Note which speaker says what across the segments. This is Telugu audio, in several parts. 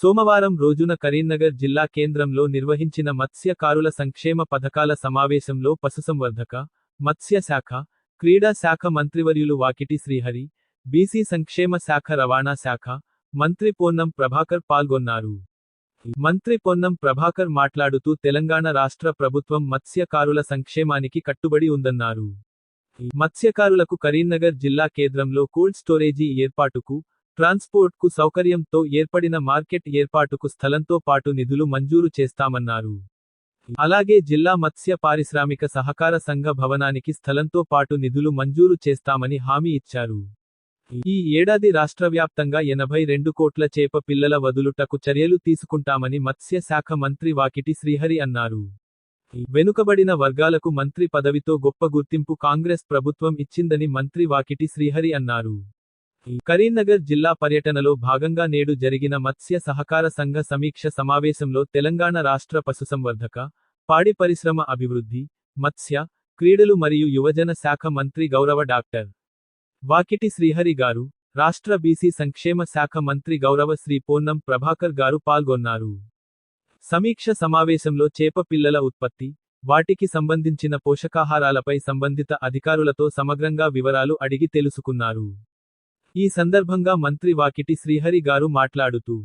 Speaker 1: సోమవారం రోజున కరీంనగర్ జిల్లా కేంద్రంలో నిర్వహించిన మత్స్యకారుల సంక్షేమ పథకాల సమావేశంలో పశుసంవర్ధక మత్స్య శాఖ క్రీడా శాఖ మంత్రివర్యులు వాకిటి శ్రీహరి బీసీ సంక్షేమ శాఖ రవాణా శాఖ మంత్రి పొన్నం ప్రభాకర్ పాల్గొన్నారు. మంత్రి పొన్నం ప్రభాకర్ మాట్లాడుతూ తెలంగాణ రాష్ట్ర ప్రభుత్వం మత్స్యకారుల సంక్షేమానికి కట్టుబడి ఉందన్నారు. మత్స్యకారులకు కరీంనగర్ జిల్లా కేంద్రంలో కోల్డ్ స్టోరేజీ ఏర్పాటుకు ట్రాన్స్పోర్ట్కు సౌకర్యంతో ఏర్పడిన మార్కెట్ ఏర్పాటుకు స్థలంతో పాటు నిధులు మంజూరు చేస్తామన్నారు. అలాగే జిల్లా మత్స్య పారిశ్రామిక సహకార సంఘ భవనానికి స్థలంతో పాటు నిధులు మంజూరు చేస్తామని హామీ ఇచ్చారు. ఈ ఏడాది రాష్ట్రవ్యాప్తంగా ఎనభై రెండు కోట్ల చేప పిల్లల వదులుటకు చర్యలు తీసుకుంటామని మత్స్య శాఖ మంత్రి వాకిటి శ్రీహరి అన్నారు. వెనుకబడిన వర్గాలకు మంత్రి పదవితో గొప్ప గుర్తింపు కాంగ్రెస్ ప్రభుత్వం ఇచ్చిందని మంత్రి వాకిటి శ్రీహరి అన్నారు. కరీంనగర్ జిల్లా పర్యటనలో భాగంగా నేడు జరిగిన మత్స్య సహకార సంఘ సమీక్ష సమావేశంలో తెలంగాణ రాష్ట్ర పశుసంవర్ధక పాడి పరిశ్రమ అభివృద్ధి మత్స్య క్రీడలు మరియు యువజన శాఖ మంత్రి గౌరవ డాక్టర్ వాకిటి శ్రీహరి గారు రాష్ట్ర బీసీ సంక్షేమ శాఖ మంత్రి గౌరవ శ్రీ పోన్నం ప్రభాకర్ గారు పాల్గొన్నారు. సమీక్ష సమావేశంలో చేప పిల్లల ఉత్పత్తి వాటికి సంబంధించిన పోషకాహారాలపై సంబంధిత అధికారులతో సమగ్రంగా వివరాలు అడిగి తెలుసుకున్నారు. ఈ సందర్భంగా మంత్రి వాకిటి శ్రీహరి గారు మాట్లాడుతూ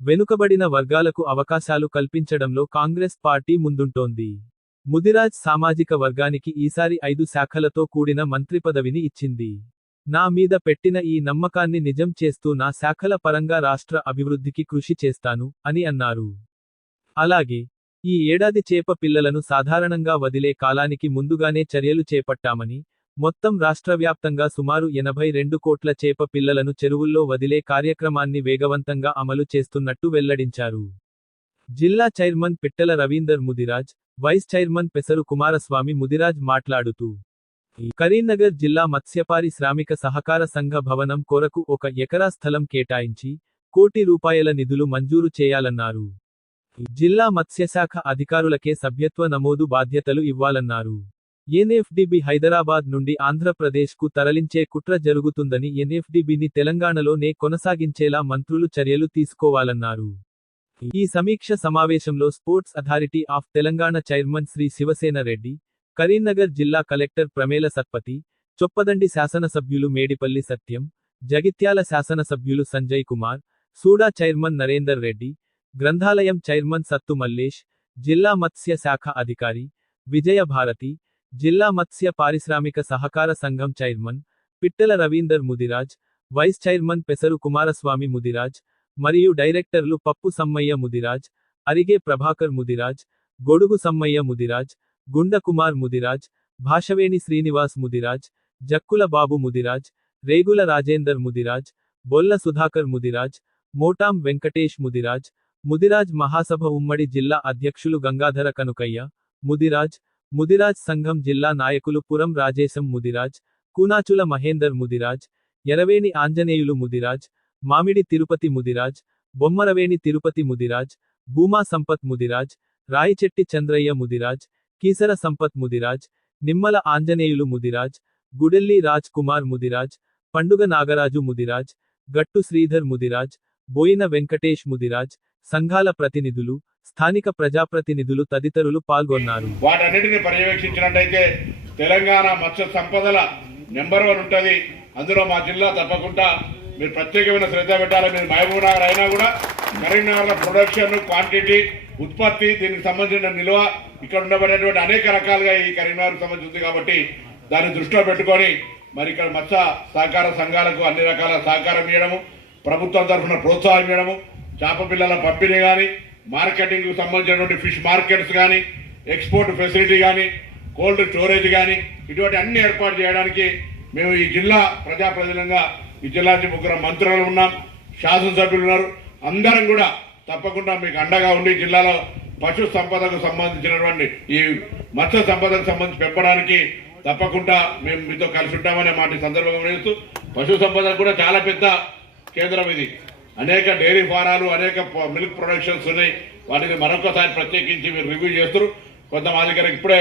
Speaker 1: వెనుకబడిన వర్గాలకు అవకాశాలు కల్పించడంలో కాంగ్రెస్ పార్టీ ముందుంటోంది. ముదిరాజ్ సామాజిక వర్గానికి ఈసారి ఐదు శాఖలతో కూడిన మంత్రి పదవిని ఇచ్చింది. నా మీద పెట్టిన ఈ నమ్మకాన్ని నిజం చేస్తూ నా శాఖల పరంగా రాష్ట్ర అభివృద్ధికి కృషి చేస్తాను అని అన్నారు. అలాగే ఈ ఏడాది చేప పిల్లలను సాధారణంగా వదిలే కాలానికి ముందుగానే చర్యలు చేపట్టామని మొత్తం రాష్ట్రవ్యాప్తంగా సుమారు ఎనభై రెండు కోట్ల చేప పిల్లలను చెరువుల్లో వదిలే కార్యక్రమాన్ని వేగవంతంగా అమలు చేస్తున్నట్టు వెల్లడించారు. జిల్లా chairman Pittala Ravinder Mudiraj vice chairman Pesaru Kumaraswamy Mudiraj మాట్లాడుతూ కరీంనగర్ జిల్లా మత్స్యపారి శ్రామిక సహకార సంఘ భవనం కొరకు ఒక ఎకరా స్థలం కేటాయించి కోటి రూపాయల నిధులు మంజూరు చేయాలన్నారు. జిల్లా మత్స్యశాఖ అధికారులకే సభ్యత్వ నమోదు బాధ్యతలు ఇవ్వాలన్నారు. ఎన్ఎఫ్డిబి హైదరాబాద్ నుండి ఆంధ్రప్రదేశ్కు తరలించే కుట్ర జరుగుతుందని ఎన్ఎఫ్డిబిని తెలంగాణలోనే కొనసాగించేలా మంత్రులు చర్యలు తీసుకోవాలన్నారు. ఈ సమీక్ష సమావేశంలో sports authority of Telangana chairman Shri Sivasena Reddy Karimnagar జిల్లా కలెక్టర్ ప్రమేల సత్పతి చొప్పదండి శాసనసభ్యులు మేడిపల్లి సత్యం జగిత్యాల శాసనసభ్యులు సంజయ్ కుమార్ సూడా చైర్మన్ నరేందర్ రెడ్డి గ్రంథాలయం చైర్మన్ సత్తు మల్లేష్ జిల్లా మత్స్య శాఖ అధికారి విజయభారతి జిల్లా మత్స్య పారిశ్రామిక సహకార సంఘం chairman Pittala Ravinder Mudiraj vice chairman Pesaru Kumaraswamy Mudiraj మరియు డైరెక్టర్లు పప్పు సమ్మయ్య ముదిరాజ్ అరిగే ప్రభాకర్ ముదిరాజ్ గొడుగు సమ్మయ్య ముదిరాజ్ గుండకుమార్ ముదిరాజ్ భాషవేణి శ్రీనివాస్ ముదిరాజ్ జక్కుల బాబు ముదిరాజ్ రేగుల రాజేందర్ ముదిరాజ్ బొల్ల సుధాకర్ ముదిరాజ్ మోటాం వెంకటేష్ ముదిరాజ్ ముదిరాజ్ మహాసభ ఉమ్మడి జిల్లా అధ్యక్షులు గంగాధర కనుకయ్య ముదిరాజ్ ముదిరాజ్ సంఘం జిల్లా నాయకులు పురం రాజేశం ముదిరాజ్ కూనాచుల మహేందర్ ముదిరాజ్ ఎరవేణి ఆంజనేయులు ముదిరాజ్ మామిడి తిరుపతి ముదిరాజ్ బొమ్మరవేణి తిరుపతి ముదిరాజ్ భూమా సంపత్ ముదిరాజ్ రాయిచెట్టి చంద్రయ్య ముదిరాజ్ కీసర సంపత్ ముదిరాజ్ నిమ్మల ఆంజనేయులు ముదిరాజ్ గుడెల్లి రాజ్ కుమార్ ముదిరాజ్ పండుగ నాగరాజు ముదిరాజ్ గట్టు శ్రీధర్ ముదిరాజ్ బోయిన వెంకటేష్ ముదిరాజ్ సంఘాల ప్రతినిధులు స్థానిక ప్రజాప్రతినిధులు తదితరులు పాల్గొన్నారు.
Speaker 2: వాటన్నిటిని పర్యవేక్షించినట్టయితే తెలంగాణ మత్స్య సంపదల నెంబర్ వన్ ఉంటుంది. అందులో మా జిల్లా తప్పకుండా మీరు ప్రత్యేకమైన శ్రద్ధ పెట్టాలి. మీరు మహబూబ్ నగర్ అయినా కూడా కరీంనగర్లో ప్రొడక్షన్ క్వాంటిటీ ఉత్పత్తి దీనికి సంబంధించిన నిల్వ ఇక్కడ ఉండబడేటువంటి అనేక రకాలుగా ఈ కరీంనగర్ సంబంధించి ఉంది కాబట్టి దాన్ని దృష్టిలో పెట్టుకొని మరి ఇక్కడ మత్స్య సహకార సంఘాలకు అన్ని రకాల సహకారం ఇవ్వడము ప్రభుత్వం తరఫున ప్రోత్సాహం ఇవ్వడము చేప పిల్లల పంపిణీ కానీ మార్కెటింగ్కు సంబంధించినటువంటి ఫిష్ మార్కెట్స్ కానీ ఎక్స్పోర్ట్ ఫెసిలిటీ కానీ కోల్డ్ స్టోరేజ్ కానీ ఇటువంటి అన్ని ఏర్పాటు చేయడానికి మేము ఈ జిల్లా ప్రజాప్రతినిధులంగా ఈ జిల్లాకి ముగ్గురు మంత్రులు ఉన్నాం శాసనసభ్యులు ఉన్నారు. అందరం కూడా తప్పకుండా మీకు అండగా ఉండి జిల్లాలో పశు సంపదకు సంబంధించినటువంటి ఈ మత్స్య సంపదకు సంబంధించి పెంపడానికి తప్పకుండా మేము మీతో కలిసి ఉంటామనే మాట సందర్భంగా పశు సంపద కూడా చాలా పెద్ద కేంద్రం ఇది. అనేక డైరీ ఫారాలు అనేక మిల్క్ ప్రొడక్షన్స్ ఉన్నాయి. వాటిని మరొకసారి ప్రత్యేకించి మీరు రివ్యూ చేస్తారు కొంత మా దగ్గర ఇప్పుడే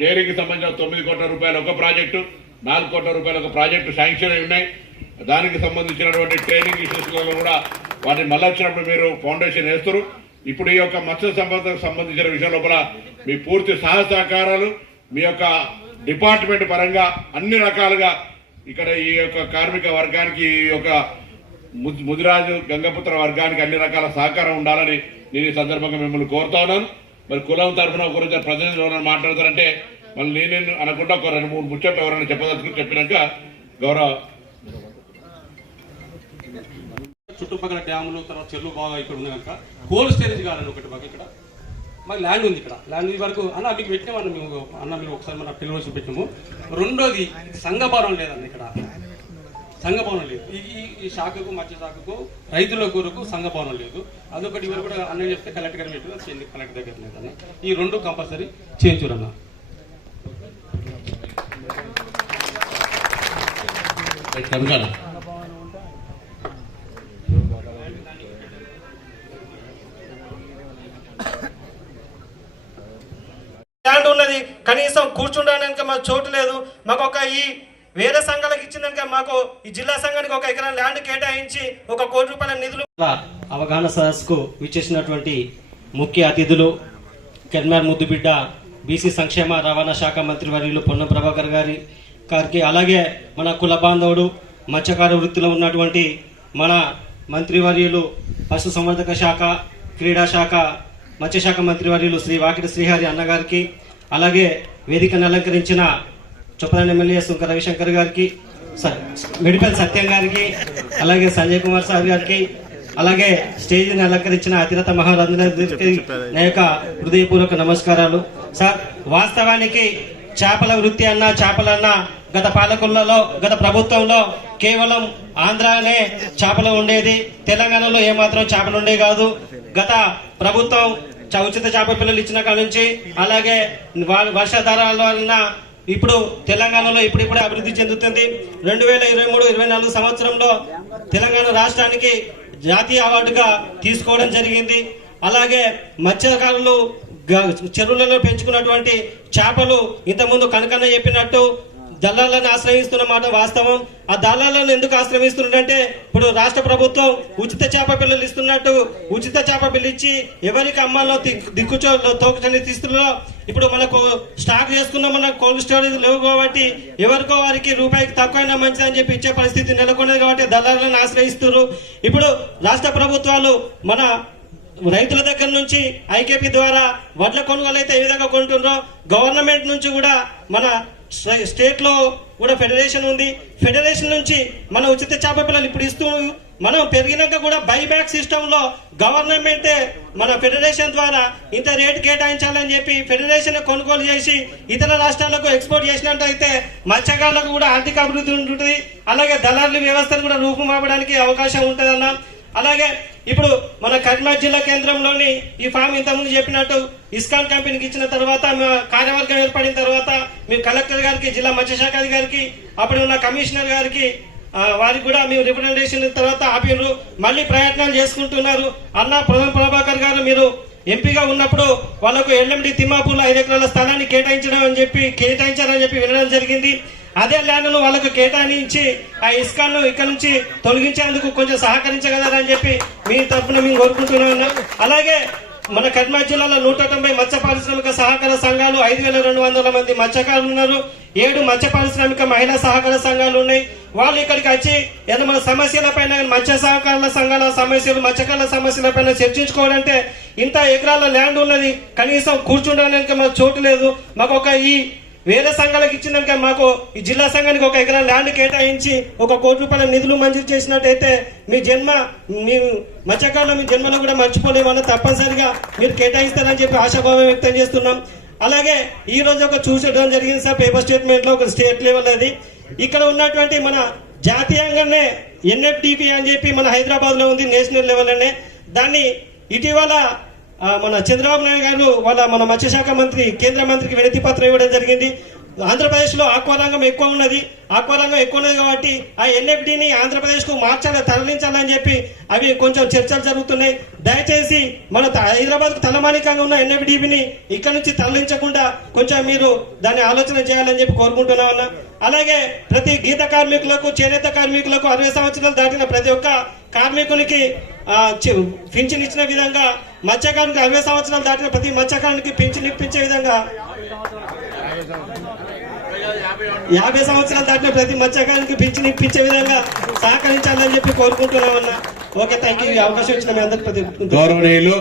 Speaker 2: డైరీకి సంబంధించిన తొమ్మిది కోట్ల రూపాయల ఒక ప్రాజెక్టు నాలుగు కోట్ల రూపాయల ఒక ప్రాజెక్టు శాంక్షన్ అయి ఉన్నాయి. దానికి సంబంధించినటువంటి ట్రైనింగ్ ఇష్యూస్లలో కూడా వాటిని మళ్ళీ వచ్చినప్పుడు మీరు ఫౌండేషన్ వేస్తారు. ఇప్పుడు ఈ యొక్క మత్స్య సంపదకు సంబంధించిన విషయం లోపల మీ పూర్తి సహాయ సహకారాలు మీ యొక్క డిపార్ట్మెంట్ పరంగా అన్ని రకాలుగా ఇక్కడ ఈ యొక్క కార్మిక వర్గానికి ఈ యొక్క ముదిరాజు గంగపుత్ర వర్గానికి అన్ని రకాల సహకారం ఉండాలని నేను ఈ సందర్భంగా మిమ్మల్ని కోరుతా ఉన్నాను మరి కులం తరఫున గురించి ప్రతినిధులు ఎవరైనా మాట్లాడతారంటే మళ్ళీ నేనే అనుకుంటా ఒక రెండు మూడు ముచ్చట్లు ఎవరైనా చెప్పదలుచుకుని చెప్పినాక గౌరవ
Speaker 3: చుట్టుపక్కల డ్యాములు తర్వాత చెరువు బాగా ఇక్కడ ఉంది కనుక కోల్డ్ స్టోరేజ్ కావాలని ఒకటి మాకు ఇక్కడ. మాకు ల్యాండ్ ఉంది ఇక్కడ. ల్యాండ్ ఇది వరకు అన్న మీకు పెట్టినామన్న మేము అన్న మీరు ఒకసారి మన పిల్లలు పెట్టినాము. రెండోది సంఘభారం లేదన్న ఇక్కడ. సంఘభవనం లేదు. ఈ ఈ- శాఖకు మత్స్య శాఖకు రైతుల కొరకు సంఘభవనం లేదు. అదొకటి ఇవరు కూడా అన్న చెప్తే కలెక్టర్ గారు పెట్టిన చేయండి కలెక్టర్ దగ్గర లేదన్న ఈ రెండు కంపల్సరీ చేయించురన్న
Speaker 4: ఉన్నది. కనీసం కూర్చుండడానికి మాకు చోటు లేదు. మాకు ఒక ఈ వేరే సంఘాలకు ఇచ్చిందనుక మాకు ఈ జిల్లా సంఘానికి ఒక ఎకరం ల్యాండ్ కేటాయించి ఒక కోటి రూపాయల నిధులు
Speaker 5: అవగాహన సదస్సుకు విచ్చేసినటువంటి ముఖ్య అతిథులు కెన్మార్ ముద్దుబిడ్డ బీసీ సంక్షేమ రవాణా శాఖ మంత్రి వర్యులు పొన్నం ప్రభాకర్ గారి గారికి అలాగే మన కుల బాంధవుడు మత్స్యకార వృత్తిలో ఉన్నటువంటి మన మంత్రివర్యులు పశు సంవర్ధక శాఖ క్రీడా శాఖ మత్స్యశాఖ మంత్రివర్యులు శ్రీ వాకిటి శ్రీహరి అన్నగారికి అలాగే వేదికను అలంకరించిన చొప్పదండి ఎమ్మెల్యే సుంక రవిశంకర్ గారికి స- సత్యం గారికి అలాగే సంజయ్ కుమార్ సార్ గారికి అలాగే స్టేజ్ని అలంకరించిన అతిరత మహారంజనకి నా యొక్క హృదయపూర్వక నమస్కారాలు. సార్ వాస్తవానికి చేపల వృత్తి అన్న చేపలన్నా గత పాలకులలో గత ప్రభుత్వంలో కేవలం ఆంధ్రానే చేపలు ఉండేది. తెలంగాణలో ఏమాత్రం చేపలు ఉండే కాదు. గత ప్రభుత్వం చ- ఉచిత చేప పిల్లలు ఇచ్చిన కాడ నుంచి అలాగే వా- వర్షాధారాల వలన ఇప్పుడు తెలంగాణలో ఇప్పుడిప్పుడే అభివృద్ధి చెందుతుంది. రెండు వేల ఇరవై మూడు ఇరవై నాలుగు సంవత్సరంలో తెలంగాణ రాష్ట్రానికి జాతీయ అవార్డుగా తీసుకోవడం జరిగింది. అలాగే మత్స్యకారులు చెరువులలో పెంచుకున్నటువంటి చేపలు ఇంతకుముందు కనకన్న చెప్పినట్టు దళాలను ఆశ్రయిస్తున్న మాట వాస్తవం. ఆ దళాలను ఎందుకు ఆశ్రయిస్తున్నారంటే ఇప్పుడు రాష్ట్ర ప్రభుత్వం ఉచిత చేప పిల్లలు ఇస్తున్నట్టు ఉచిత చేప పిల్లలు ఇచ్చి ఎవరికి అమ్మాలో దిక్కుచో తోకచని తీస్తుల్లో ఇప్పుడు మనకు స్టాక్ చేసుకున్న మన కోల్డ్ స్టోరేజ్ లేవు కాబట్టి ఎవరికో వారికి రూపాయికి తక్కువైనా మంచిదని చెప్పి ఇచ్చే పరిస్థితి నెలకొన్నది కాబట్టి దళాలను ఆశ్రయిస్తున్నారు ఇప్పుడు రాష్ట్ర ప్రభుత్వాలు మన రైతుల దగ్గర నుంచి ఐకేపీ ద్వారా వడ్ల కొనుగోలు అయితే ఏ విధంగా కొంటుండ్రో గవర్నమెంట్ నుంచి కూడా మన స్టేట్లో స్టేట్లో కూడా ఫెడరేషన్ ఉంది. ఫెడరేషన్ నుంచి మన ఉచిత చేప పిల్లలు ఇప్పుడు ఇస్తూ మనం పెరిగినాక కూడా బైబ్యాక్ సిస్టమ్లో గవర్నమెంటే మన ఫెడరేషన్ ద్వారా ఇంత రేటు కేటాయించాలని చెప్పి ఫెడరేషన్ కొనుగోలు చేసి ఇతర రాష్ట్రాలకు ఎక్స్పోర్ట్ చేసినట్టయితే మత్స్యకారులకు కూడా ఆర్థిక అభివృద్ధి ఉంటుంది. అలాగే దళారుల వ్యవస్థను కూడా రూపుమాపడానికి అవకాశం ఉంటుందన్న. అలాగే ఇప్పుడు మన కరీంనగర్ జిల్లా కేంద్రంలోని ఈ ఫామ్ ఇంతకుముందు చెప్పినట్టు ఇస్కాన్ కంపెనీకి ఇచ్చిన తర్వాత మా కార్యవర్గం ఏర్పడిన తర్వాత మేము కలెక్టర్ గారికి జిల్లా మత్స్యశాఖ అధికారికి అప్పుడు ఉన్న కమిషనర్ గారికి వారికి కూడా మేము రిప్రజెంటేషన్ తర్వాత ఆపినారు. మళ్ళీ ప్రయత్నాలు చేసుకుంటున్నారు. అన్న ప్రథమ ప్రభాకర్ గారు మీరు ఎంపీగా ఉన్నప్పుడు వాళ్ళకు ఎల్ఎండి తిమ్మాపూర్లో ఐదు ఎకరాల స్థలాన్ని కేటాయించడం అని చెప్పి కేటాయించారని చెప్పి వినడం జరిగింది. అదే ల్యాండ్ను వాళ్ళకు కేటాయించి ఆ ఇస్కాన్ను ఇక్కడ నుంచి తొలగించేందుకు కొంచెం సహకరించగలరని చెప్పి మీ తరఫున మేము కోరుకుంటున్నాను అలాగే మన కర్నూలు జిల్లాలో నూట తొంభై మత్స్య పారిశ్రామిక సహకార సంఘాలు ఐదు వేల రెండు వందల మంది మత్స్యకారులు ఉన్నారు. ఏడు మత్స్య పారిశ్రామిక మహిళా సహకార సంఘాలు ఉన్నాయి. వాళ్ళు ఇక్కడికి వచ్చి ఏదైనా మన సమస్యల పైన మత్స్య సహకార సంఘాల సమస్యలు మత్స్యకారుల సమస్యల పైన చర్చించుకోవాలంటే ఇంత ఎకరాల ల్యాండ్ ఉన్నది కనీసం కూర్చుండడానికి మాకు చోటు లేదు. మాకు ఒక ఈ వేద సంఘాలకు ఇచ్చినాక మాకు ఈ జిల్లా సంఘానికి ఒక ఎకరం ల్యాండ్ కేటాయించి ఒక కోటి రూపాయల నిధులు మంజూరు చేసినట్టయితే మీ జన్మ మీ మత్స్యకారులు మీ జన్మలో కూడా మర్చిపోలేమని తప్పనిసరిగా మీరు కేటాయిస్తారని చెప్పి ఆశాభావం వ్యక్తం చేస్తున్నాం. అలాగే ఈ రోజు ఒక చూసడం జరిగింది సార్ పేపర్ స్టేట్మెంట్లో ఒక స్టేట్ లెవెల్ అది. ఇక్కడ ఉన్నటువంటి మన జాతీయంగానే ఎన్ఎఫ్డిపి అని చెప్పి మన హైదరాబాద్లో ఉంది నేషనల్ లెవెల్ అనే. దాన్ని ఇటీవల మన చంద్రబాబు నాయుడు గారు వాళ్ళ మన మత్స్యశాఖ మంత్రి కేంద్ర మంత్రికి వినతి పత్రం ఇవ్వడం జరిగింది. ఆంధ్రప్రదేశ్లో ఆక్వారంగం ఎక్కువ ఉన్నది. ఆక్వారంగం ఎక్కువ ఉన్నది కాబట్టి ఆ ఎన్ఎఫ్డిని ఆంధ్రప్రదేశ్కు మార్చాలి తరలించాలని చెప్పి అవి కొంచెం చర్చలు జరుగుతున్నాయి. దయచేసి మన హైదరాబాద్ తలమానికంగా ఉన్న ఎన్ఎఫ్డిని ఇక్కడ నుంచి తరలించకుండా కొంచెం మీరు దాన్ని ఆలోచన చేయాలని చెప్పి కోరుకుంటున్నామన్నా అలాగే ప్రతి గీత కార్మికులకు చేనేత కార్మికులకు అరవై సంవత్సరాలు దాటిన ప్రతి ఒక్క కార్మికునికి పింఛన్ ఇచ్చిన విధంగా మత్స్యకారునికి అరవై సంవత్సరాలు దాటిన ప్రతి మత్స్యకారునికి పింఛన్ ఇప్పించే విధంగా యాభై సంవత్సరాలు దాటిన ప్రతి మత్స్యకారునికి పింఛన్ ఇప్పించే విధంగా సహకరించాలని చెప్పి కోరుకుంటున్నామన్నా. ఓకే థ్యాంక్ యూ అవకాశం ఇచ్చిన మీ అందరికి ప్రతి
Speaker 2: గౌరవనీయులు